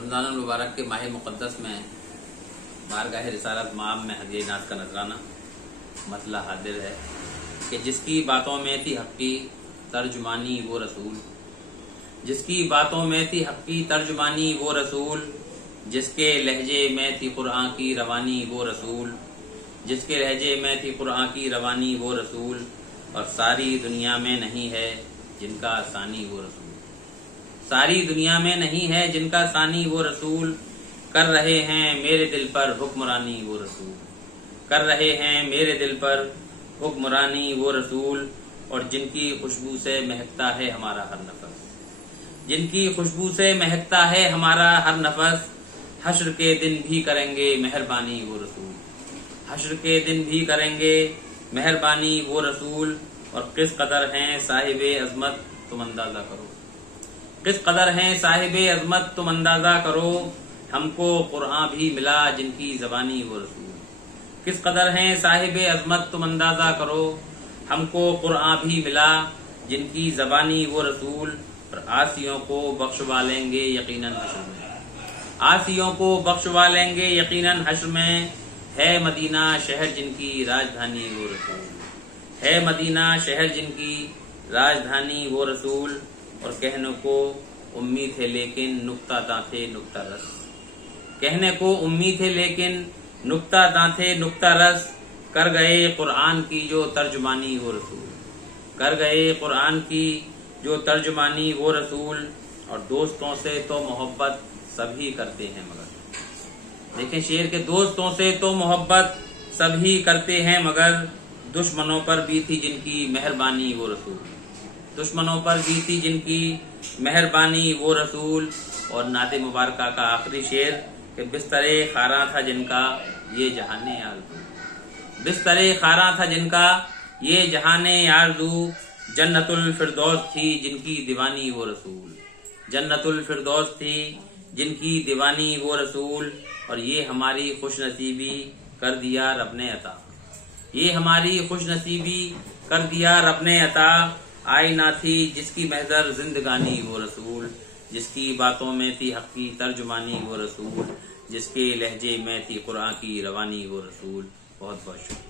रमज़ान मुबारक के माह मुक़द्दस में बारगाह रिसालत माम में हदीये नात का नजराना मतला हाजिर है कि जिसकी बातों में थी हक़ी तर्जुमानी वो रसूल, जिसकी बातों में थी हक़ी तर्जुमानी वो रसूल, जिसके लहजे में थी कुरान की रवानी वो रसूल, जिसके लहजे में थी कुरान की रवानी वो रसूल, और सारी दुनिया में नहीं है जिनका सानी वो रसूल, सारी दुनिया में नहीं है जिनका सानी वो रसूल, कर रहे हैं मेरे दिल पर हुक्मरानी वो रसूल, कर रहे हैं मेरे दिल पर हुक्मरानी वो रसूल, और जिनकी खुशबू से महकता है हमारा हर नफस, जिनकी खुशबू से महकता है हमारा हर नफस, हश्र के दिन भी करेंगे मेहरबानी वो रसूल, हश्र के दिन भी करेंगे मेहरबानी वो रसूल, और किस कदर हैं साहिबे अजमत तुम अंदाजा करो, किस कदर हैं साहिबे अजमत तुम अंदाजा करो, हमको कुरान भी मिला जिनकी जबानी वो रसूल, किस कदर हैं साहिबे अजमत तुम अंदाजा करो, हमको कुरान भी मिला जिनकी जबानी वो रसूल, और आसियों को बख्शवा लेंगे यकीनन हश्र में, आसियों को बख्शवा लेंगे यकीनन हश्र में, है मदीना शहर जिनकी राजधानी वो रसूल, है मदीना शहर जिनकी राजधानी वो रसूल, और कहने को उम्मीद है लेकिन नुक्ता दांते नुक्ता रस, कहने को उम्मीद है लेकिन नुक्ता दांते नुक्ता रस, कर गए कुरान की जो तर्जुमानी वो रसूल, कर गए कुरान की जो तर्जुमानी वो रसूल, और दोस्तों से तो मोहब्बत सभी करते हैं मगर, देखें शेर के, दोस्तों से तो मोहब्बत सभी करते हैं मगर, दुश्मनों पर भी थी जिनकी मेहरबानी वो रसूल, दुश्मनों पर भी थी जिनकी मेहरबानी वो रसूल, और नाते मुबारका का आखिरी शेर कि बिस्तरे खारा था जिनका ये जहाने आरज़ू, बिस्तरे खारा था जिनका ये जहाने आरज़ू, जन्नतुल फिरदौस थी जिनकी दीवानी वो रसूल, जन्नतुल फिरदौस थी जिनकी दीवानी वो रसूल, और ये हमारी खुशनसीबी कर दिया रब ने अता, ये हमारी खुशनसीबी कर दिया रब ने अता, आई ना थी जिसकी महजर जिंदगानी वो रसूल, जिसकी बातों में थी हक़ी तर्जुमानी वो रसूल, जिसके लहजे में थी कुरान की रवानी वो रसूल। बहुत बहुत शुक्रिया।